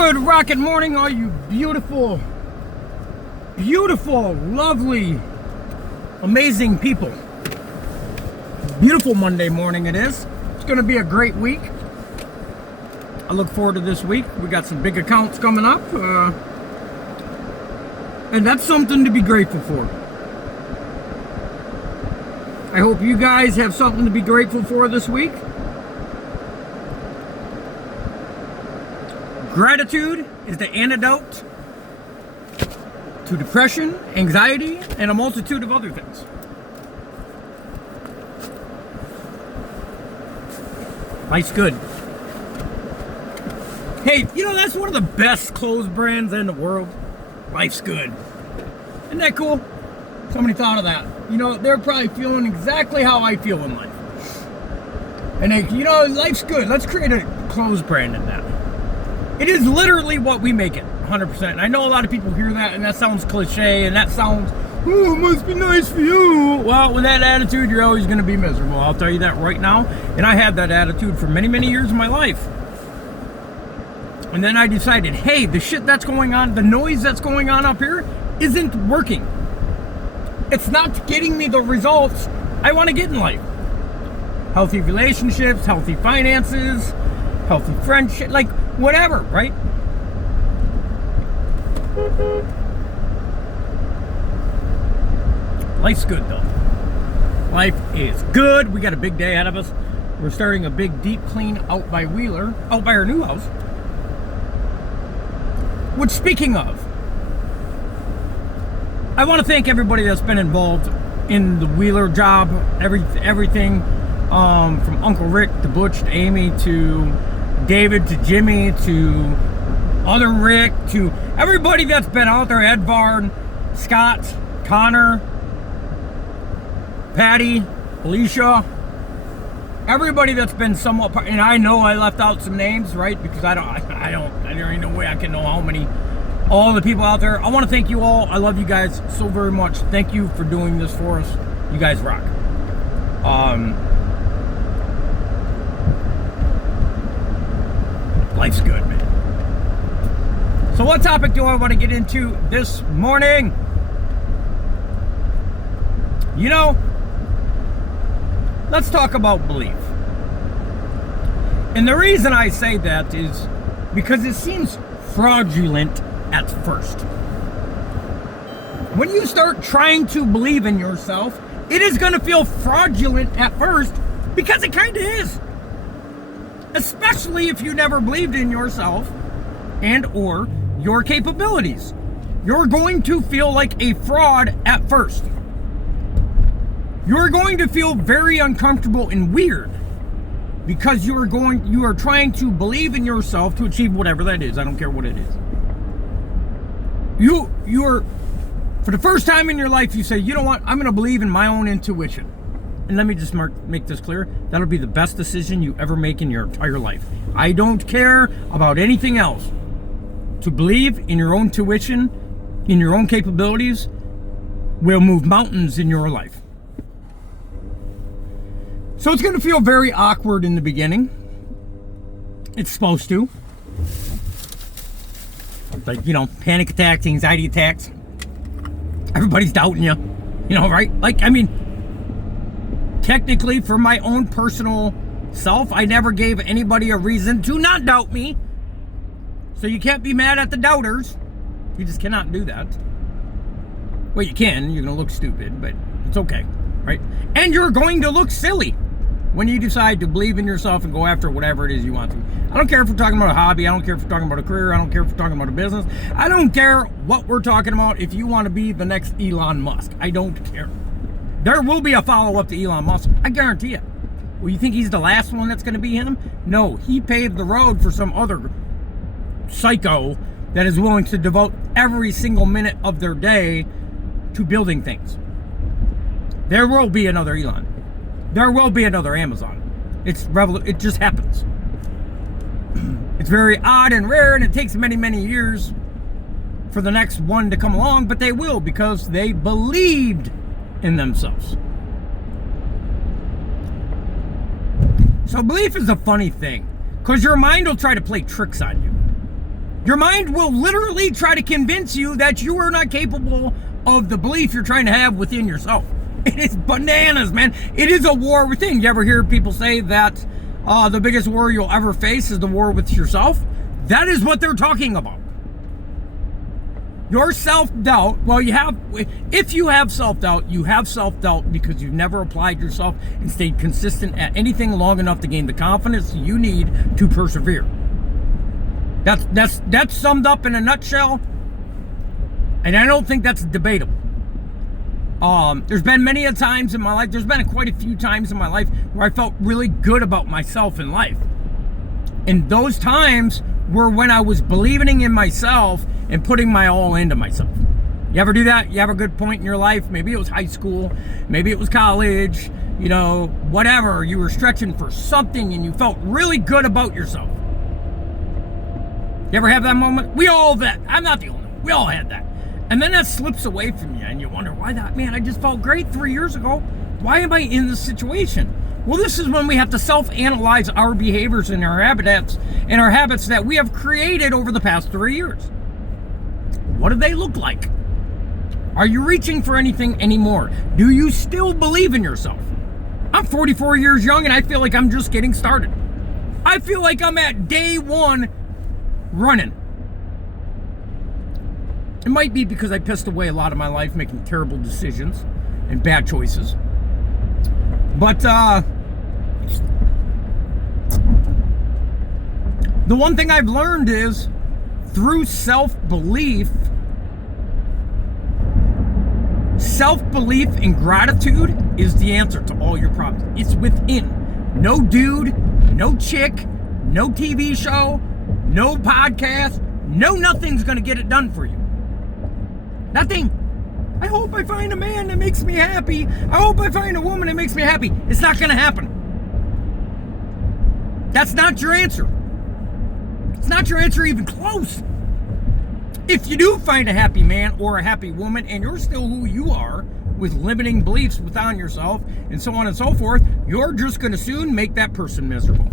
Good rocket morning, all you beautiful, beautiful, lovely, amazing people. Beautiful Monday morning it is. It's going to be a great week. I look forward to this week. We got some big accounts coming up. And that's something to be grateful for. I hope you guys have something to be grateful for this week. Gratitude is the antidote to depression, anxiety, and a multitude of other things. Life's good. Hey, you know, that's one of the best clothes brands in the world. Life's good. Isn't that cool? Somebody thought of that. You know, they're probably feeling exactly how I feel in life. And they, you know, life's good. Let's create a clothes brand in that. It is literally what we make it, 100%. I know a lot of people hear that, and that sounds cliche, and that sounds, oh, it must be nice for you. Well, with that attitude, you're always going to be miserable. I'll tell you that right now. And I had that attitude for many, many years of my life. And then I decided, hey, the shit that's going on, the noise that's going on up here isn't working. It's not getting me the results I want to get in life. Healthy relationships, healthy finances, healthy friendship, like whatever, right? Life's good though. Life is good. We got a big day ahead of us. We're starting a big deep clean out by Wheeler, out by our new house. Which, speaking of, I want to thank everybody that's been involved in the Wheeler job. Everything from Uncle Rick to Butch to Amy to David to Jimmy to other Rick to everybody that's been out there. Edvard, Scott, Connor, Patty, Alicia, everybody that's been somewhat part. And I know I left out some names, right? Because I don't even know way I can know how many. All the people out there, I want to thank you all. I love you guys so very much. Thank you for doing this for us. You guys rock. Life's good, man. So what topic do I want to get into this morning? You know, let's talk about belief. And the reason I say that is because it seems fraudulent at first. When you start trying to believe in yourself, it is going to feel fraudulent at first because it kind of is. Especially if you never believed in yourself and or your capabilities. You're going to feel like a fraud at first. You're going to feel very uncomfortable and weird because you are trying to believe in yourself to achieve whatever that is. I don't care what it is. You're for the first time in your life, you say, you know what, I'm going to believe in my own intuition. And let me just make this clear. That'll be the best decision you ever make in your entire life. I don't care about anything else. To believe in your own intuition, in your own capabilities, will move mountains in your life. So it's going to feel very awkward in the beginning. It's supposed to. Like, you know, panic attacks, anxiety attacks. Everybody's doubting you. You know, right? Like, I mean, technically, for my own personal self, I never gave anybody a reason to not doubt me. So you can't be mad at the doubters. You just cannot do that. Well, you can. You're going to look stupid, but it's okay, right? And you're going to look silly when you decide to believe in yourself and go after whatever it is you want to. I don't care if we're talking about a hobby. I don't care if we're talking about a career. I don't care if we're talking about a business. I don't care what we're talking about if you want to be the next Elon Musk. I don't care. There will be a follow-up to Elon Musk. I guarantee it. Well, you think he's the last one that's going to be him? No, he paved the road for some other psycho that is willing to devote every single minute of their day to building things. There will be another Elon. There will be another Amazon. It just happens. It's very odd and rare, and it takes many, many years for the next one to come along, but they will because they believed in themselves. So belief is a funny thing because your mind will try to play tricks on you. Your mind will literally try to convince you that you are not capable of the belief you're trying to have within yourself. It is bananas, man. It is a war within. You ever hear people say that the biggest war you'll ever face is the war with yourself? That is what they're talking about. Your self-doubt, if you have self-doubt, you have self-doubt because you've never applied yourself and stayed consistent at anything long enough to gain the confidence you need to persevere. That's summed up in a nutshell, and I don't think that's debatable. There's been many a times in my life, there's been quite a few times in my life where I felt really good about myself in life. And those times were when I was believing in myself and putting my all into myself. You ever do that? You have a good point in your life? Maybe it was high school, maybe it was college, whatever. You were stretching for something and you felt really good about yourself. You ever have that moment? We all have that. I'm not the only one. We all had that. And then that slips away from you and you wonder, why that? Man, I just felt great 3 years ago. Why am I in this situation? Well, this is when we have to self-analyze our behaviors and our habits that we have created over the past 3 years. What do they look like? Are you reaching for anything anymore? Do you still believe in yourself? I'm 44 years young and I feel like I'm just getting started. I feel like I'm at day one running. It might be because I pissed away a lot of my life making terrible decisions and bad choices. But the one thing I've learned is through self-belief and gratitude is the answer to all your problems. It's within. No dude, no chick, no TV show, no podcast, no nothing's going to get it done for you. Nothing. I hope I find a man that makes me happy. I hope I find a woman that makes me happy. It's not going to happen. That's not your answer. It's not your answer even close. If you do find a happy man or a happy woman and you're still who you are with limiting beliefs within yourself and so on and so forth, you're just going to soon make that person miserable.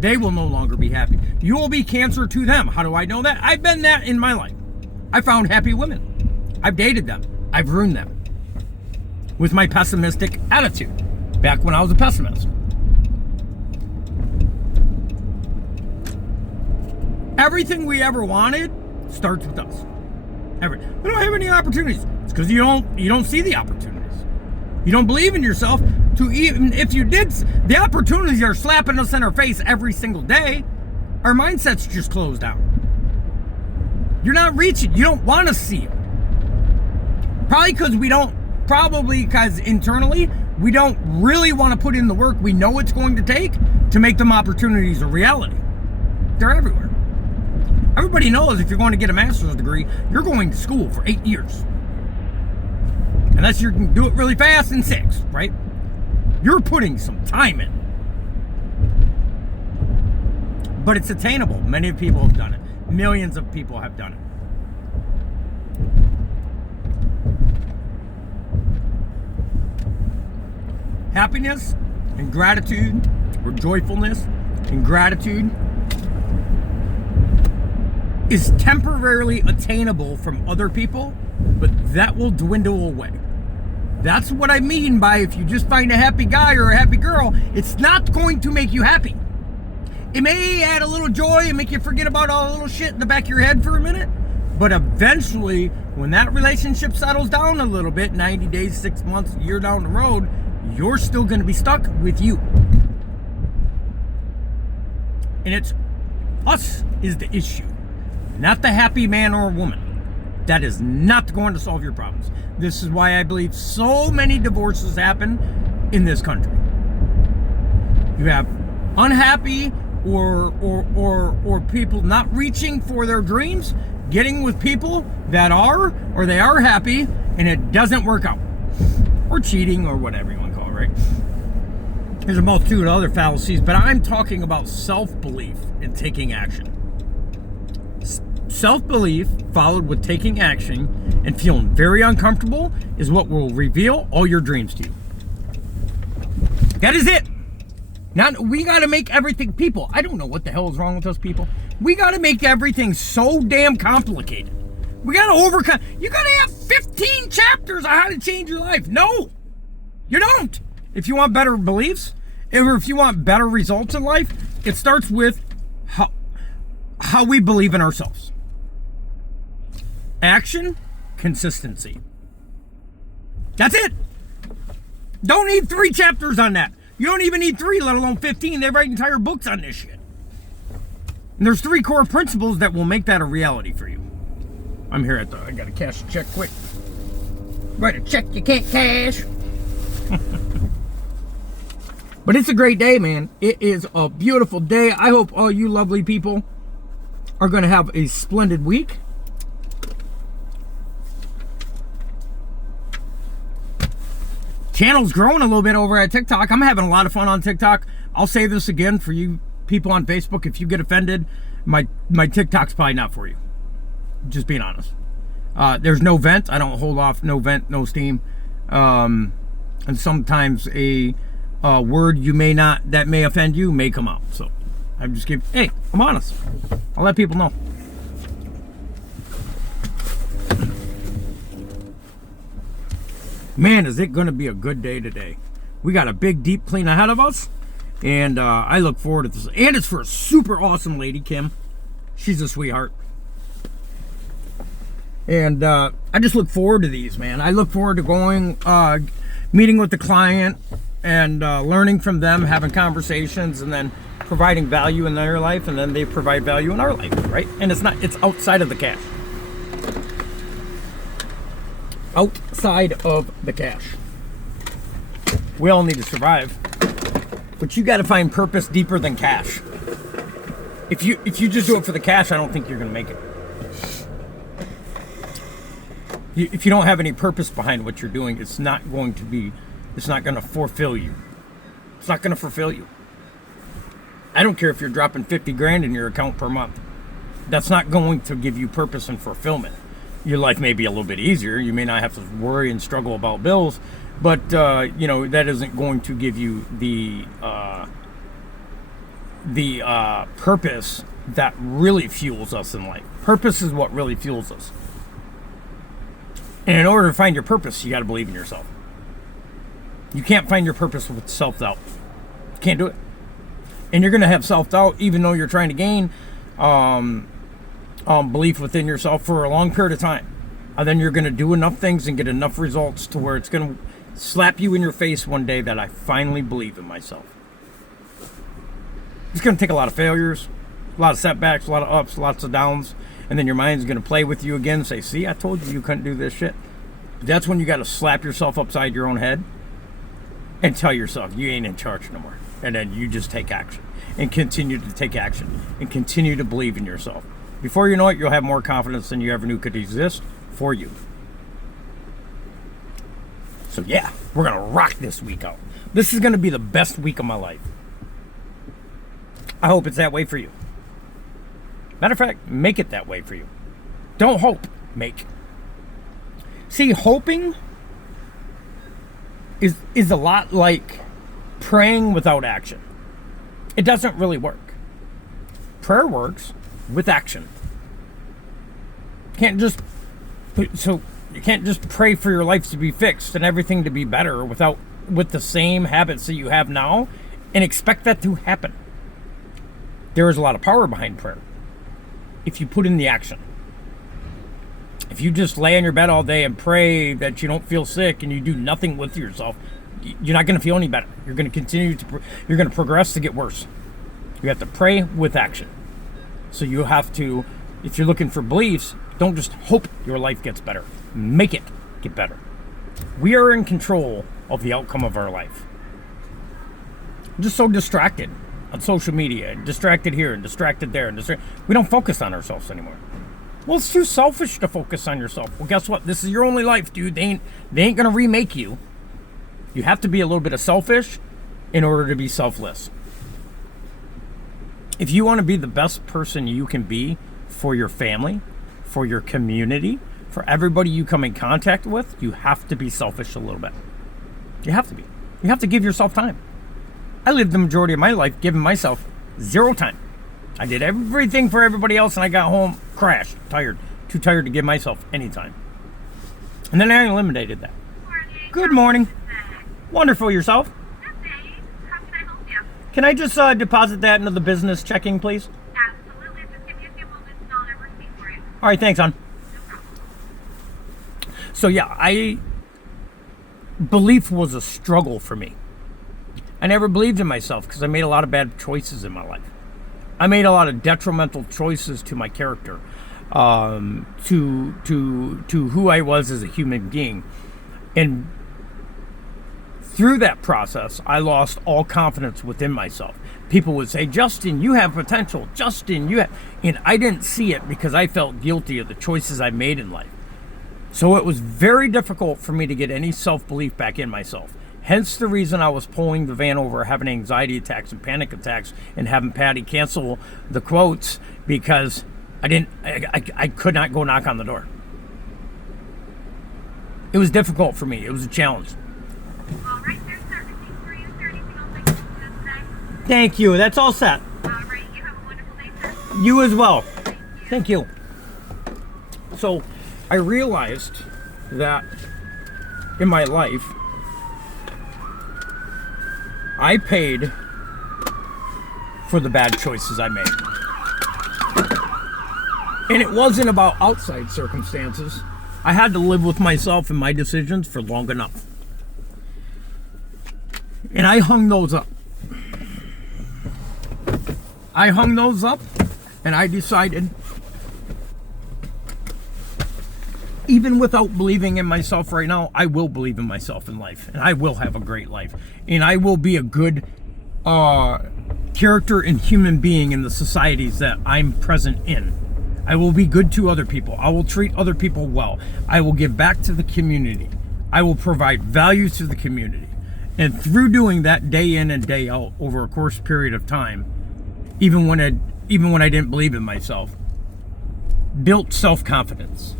They will no longer be happy. You will be cancer to them. How do I know that? I've been that in my life. I found happy women. I've dated them. I've ruined them with my pessimistic attitude back when I was a pessimist. Everything we ever wanted starts with us. We don't have any opportunities. It's because you don't see the opportunities. You don't believe in yourself to, even if you did, the opportunities are slapping us in our face every single day. Our mindset's just closed down. You're not reaching. You don't want to see it. Probably because internally, we don't really want to put in the work we know it's going to take to make them opportunities a reality. They're everywhere. Everybody knows if you're going to get a master's degree, you're going to school for 8 years. Unless you can do it really fast in 6, right? You're putting some time in. But it's attainable. Many people have done it. Millions of people have done it. Happiness and gratitude, or joyfulness and gratitude, is temporarily attainable from other people, but that will dwindle away. That's what I mean by if you just find a happy guy or a happy girl, it's not going to make you happy. It may add a little joy and make you forget about all the little shit in the back of your head for a minute, but eventually, when that relationship settles down a little bit, 90 days, 6 months, a year down the road, you're still going to be stuck with you. And it's us is the issue, not the happy man or woman. That is not going to solve your problems. This is why I believe so many divorces happen in this country. You have unhappy or people not reaching for their dreams, getting with people that are, or they are happy, and it doesn't work out. Or cheating, or whatever you want to call it, right? There's a multitude of other fallacies, but I'm talking about self-belief and taking action. Self-belief followed with taking action and feeling very uncomfortable is what will reveal all your dreams to you. That is it. We got to make everything, people, I don't know what the hell is wrong with us people. We got to make everything so damn complicated. We got to overcome. You got to have 15 chapters on how to change your life. No, you don't. If you want better beliefs, or if you want better results in life, it starts with how we believe in ourselves. Action, consistency. That's it. Don't need 3 chapters on that. You don't even need 3, let alone 15. They write entire books on this shit. And there's 3 core principles that will make that a reality for you. I'm here I gotta cash a check quick. Write a check you can't cash. But it's a great day, man. It is a beautiful day. I hope all you lovely people are gonna have a splendid week. Channel's growing a little bit over at TikTok. I'm having a lot of fun on TikTok. I'll say this again for you people on Facebook. If you get offended, my TikTok's probably not for you. Just being honest. There's no vent. I don't hold off. No vent, no steam. And sometimes a word that may offend you may come out. So I'm just giving. Hey, I'm honest. I'll let people know. Man, is it going to be a good day today. We got a big, deep clean ahead of us. And I look forward to this. And it's for a super awesome lady, Kim. She's a sweetheart. And I just look forward to these, man. I look forward to going, meeting with the client and learning from them, having conversations, and then providing value in their life, and then they provide value in our life, right? And it's outside of the cash. Outside of the cash. We all need to survive. But you got to find purpose deeper than cash. If you just do it for the cash, I don't think you're going to make it. If you don't have any purpose behind what you're doing, it's not going to fulfill you. It's not going to fulfill you. I don't care if you're dropping 50 grand in your account per month. That's not going to give you purpose and fulfillment. Your life may be a little bit easier. You may not have to worry and struggle about bills, but that isn't going to give you the purpose that really fuels us in life. Purpose is what really fuels us. And in order to find your purpose, you got to believe in yourself. You can't find your purpose with self-doubt. You can't do it. And you're going to have self-doubt even though you're trying to gain belief within yourself for a long period of time. And then you're going to do enough things and get enough results to where it's going to slap you in your face one day that I finally believe in myself. It's going to take a lot of failures, a lot of setbacks, a lot of ups, lots of downs. And then your mind's going to play with you again and say, see, I told you couldn't do this shit. But that's when you got to slap yourself upside your own head and tell yourself you ain't in charge no more. And then you just take action and continue to take action and continue to believe in yourself. Before you know it, you'll have more confidence than you ever knew could exist for you. So yeah, we're going to rock this week out. This is going to be the best week of my life. I hope it's that way for you. Matter of fact, make it that way for you. Don't hope, make. See, hoping is a lot like praying without action. It doesn't really work. Prayer works with action. You can't just pray for your life to be fixed and everything to be better with the same habits that you have now and expect that to happen. There is a lot of power behind prayer if you put in the action. If you just lay on your bed all day and pray that you don't feel sick and you do nothing with yourself, you're not going to feel any better. You're going to continue you're going to progress to get worse. You have to pray with action. So you have to, if you're looking for beliefs, don't just hope your life gets better. Make it get better. We are in control of the outcome of our life. I'm just so distracted on social media, distracted here and distracted there, and we don't focus on ourselves anymore. Well, it's too selfish to focus on yourself. Well, guess what? This is your only life, dude. They ain't gonna remake you. You have to be a little bit of selfish in order to be selfless. If you want to be the best person you can be for your family, for your community, for everybody you come in contact with, you have to be selfish a little bit. You have to be. You have to give yourself time. I lived the majority of my life giving myself zero time. I did everything for everybody else, and I got home, crashed, tired, too tired to give myself any time. And then I eliminated that. Good morning. Wonderful. Yourself? How can I help you? Can I just deposit that into the business checking, please? Absolutely. Just give me a few moments and I'll have a receipt for you. All right, thanks, hon. No problem. So yeah, belief was a struggle for me. I never believed in myself because I made a lot of bad choices in my life. I made a lot of detrimental choices to my character, to who I was as a human being. And through that process, I lost all confidence within myself. People would say, Justin, you have potential. Justin, you have... And I didn't see it because I felt guilty of the choices I made in life. So it was very difficult for me to get any self-belief back in myself. Hence the reason I was pulling the van over, having anxiety attacks and panic attacks, and having Patty cancel the quotes because I could not go knock on the door. It was difficult for me. It was a challenge. All right, there's that receipt for you. Is there anything else I can do today? Thank you. That's all set. All right, you have a wonderful day, sir. You as well. Thank you. Thank you. So I realized that in my life, I paid for the bad choices I made. And it wasn't about outside circumstances. I had to live with myself and my decisions for long enough. And I hung those up. And I decided, even without believing in myself right now, I will believe in myself in life. And I will have a great life. And I will be a good character and human being in the societies that I'm present in. I will be good to other people. I will treat other people well. I will give back to the community. I will provide value to the community. And through doing that day in and day out over a course period of time, even when I didn't believe in myself, built self-confidence.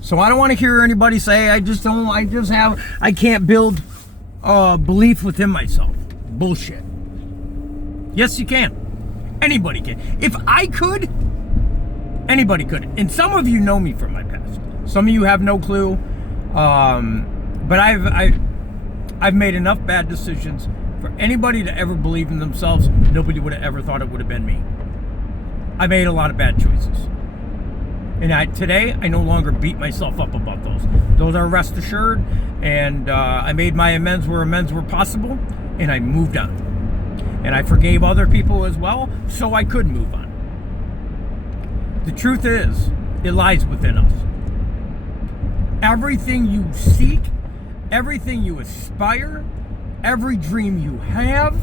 So I don't want to hear anybody say I can't build belief within myself. Bullshit. Yes, you can. Anybody can. If I could, anybody could. And some of you know me from my past. Some of you have no clue. But I've made enough bad decisions for anybody to ever believe in themselves. Nobody would have ever thought it would have been me. I made a lot of bad choices. And today, I no longer beat myself up about those. Those are rest assured. And I made my amends where amends were possible. And I moved on. And I forgave other people as well, so I could move on. The truth is, it lies within us. Everything you seek, everything you aspire, every dream you have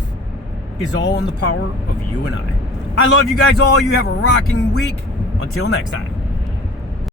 is all in the power of you and I. I love you guys all. You have a rocking week. Until next time.